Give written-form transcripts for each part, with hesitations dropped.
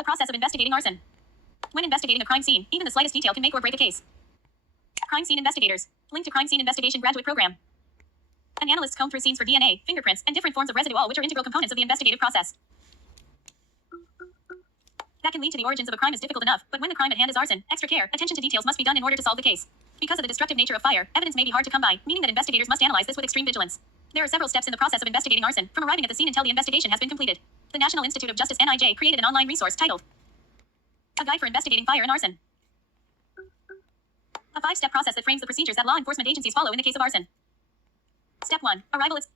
The process of investigating arson. When investigating a crime scene, even the slightest detail can make or break a case. Crime scene investigators. Link to crime scene investigation graduate program. An analyst comb through scenes for DNA, fingerprints, and different forms of residue, all which are integral components of the investigative process. That can lead to the origins of a crime is difficult enough, but when the crime at hand is arson, extra care, attention to details must be done in order to solve the case. Because of the destructive nature of fire, evidence may be hard to come by, meaning that investigators must analyze this with extreme vigilance. There are several steps in the process of investigating arson, from arriving at the scene until the investigation has been completed. The National Institute of Justice (NIJ) created an online resource titled A Guide for Investigating Fire and Arson. A 5-step process that frames the procedures that law enforcement agencies follow in the case of arson. Step 1. Arrival at...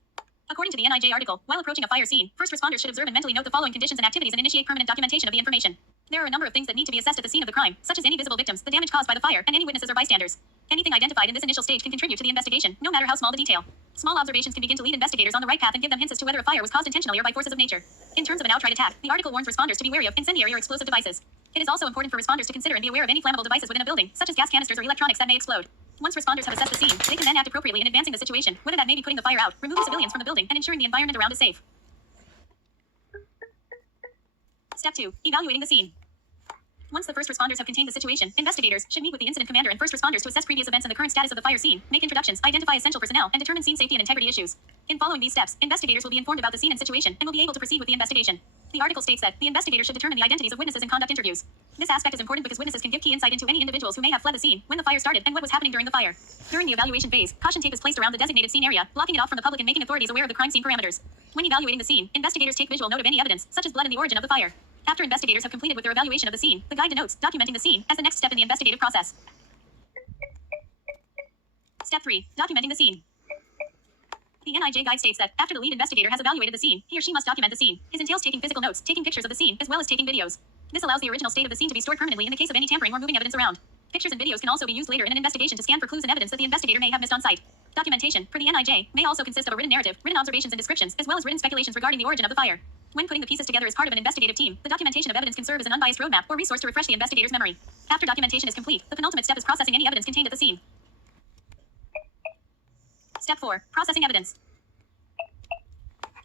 According to the NIJ article, while approaching a fire scene, first responders should observe and mentally note the following conditions and activities and initiate permanent documentation of the information. There are a number of things that need to be assessed at the scene of the crime, such as any visible victims, the damage caused by the fire, and any witnesses or bystanders. Anything identified in this initial stage can contribute to the investigation, no matter how small the detail. Small observations can begin to lead investigators on the right path and give them hints as to whether a fire was caused intentionally or by forces of nature. In terms of an outright attack, the article warns responders to be wary of incendiary or explosive devices. It is also important for responders to consider and be aware of any flammable devices within a building, such as gas canisters or electronics that may explode. Once responders have assessed the scene, they can then act appropriately in advancing the situation, whether that may be putting the fire out, removing civilians from the building, and ensuring the environment around is safe. Step 2. Evaluating the scene. Once the first responders have contained the situation, investigators should meet with the incident commander and first responders to assess previous events and the current status of the fire scene, make introductions, identify essential personnel, and determine scene safety and integrity issues. In following these steps, investigators will be informed about the scene and situation, and will be able to proceed with the investigation. The article states that the investigator should determine the identities of witnesses and conduct interviews. This aspect is important because witnesses can give key insight into any individuals who may have fled the scene, when the fire started, and what was happening during the fire. During the evaluation phase, caution tape is placed around the designated scene area, blocking it off from the public and making authorities aware of the crime scene parameters. When evaluating the scene, investigators take visual note of any evidence, such as blood and the origin of the fire. After investigators have completed with their evaluation of the scene, the guide denotes documenting the scene as the next step in the investigative process. Step 3. Documenting the scene. The NIJ guide states that, after the lead investigator has evaluated the scene, he or she must document the scene. This entails taking physical notes, taking pictures of the scene, as well as taking videos. This allows the original state of the scene to be stored permanently in the case of any tampering or moving evidence around. Pictures and videos can also be used later in an investigation to scan for clues and evidence that the investigator may have missed on site. Documentation, for the NIJ, may also consist of a written narrative, written observations and descriptions, as well as written speculations regarding the origin of the fire. When putting the pieces together as part of an investigative team, the documentation of evidence can serve as an unbiased roadmap or resource to refresh the investigator's memory. After documentation is complete, the penultimate step is processing any evidence contained at the scene. Step 4. Processing evidence.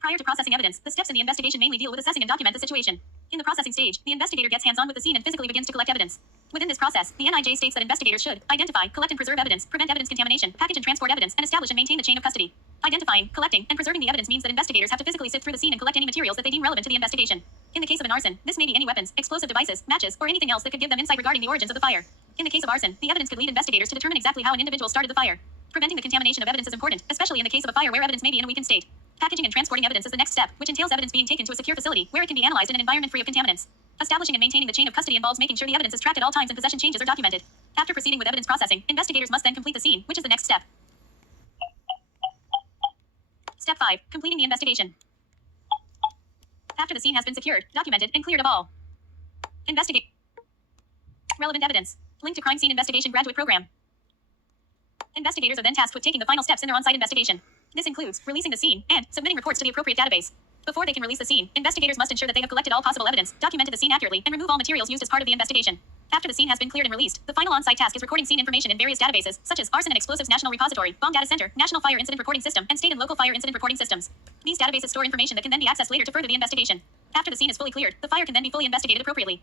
Prior to processing evidence, the steps in the investigation mainly deal with assessing and document the situation. In the processing stage, the investigator gets hands-on with the scene and physically begins to collect evidence. Within this process, the NIJ states that investigators should identify, collect and preserve evidence, prevent evidence contamination, package and transport evidence, and establish and maintain the chain of custody. Identifying, collecting, and preserving the evidence means that investigators have to physically sift through the scene and collect any materials that they deem relevant to the investigation. In the case of an arson, this may be any weapons, explosive devices, matches, or anything else that could give them insight regarding the origins of the fire. In the case of arson, the evidence could lead investigators to determine exactly how an individual started the fire. Preventing the contamination of evidence is important, especially in the case of a fire where evidence may be in a weakened state. Packaging and transporting evidence is the next step, which entails evidence being taken to a secure facility where it can be analyzed in an environment free of contaminants. Establishing and maintaining the chain of custody involves making sure the evidence is tracked at all times and possession changes are documented. After proceeding with evidence processing, investigators must then complete the scene, which is the next step. Step 5. Completing the investigation. After the scene has been secured, documented, and cleared of all investigate relevant evidence. Link to crime scene investigation graduate program. Investigators are then tasked with taking the final steps in their on-site investigation. This includes releasing the scene and submitting reports to the appropriate database. Before they can release the scene, investigators must ensure that they have collected all possible evidence, documented the scene accurately, and remove all materials used as part of the investigation. After the scene has been cleared and released, the final on-site task is recording scene information in various databases, such as Arson and Explosives National Repository, Bomb Data Center, National Fire Incident Reporting System, and state and local fire incident reporting systems. These databases store information that can then be accessed later to further the investigation. After the scene is fully cleared, the fire can then be fully investigated appropriately.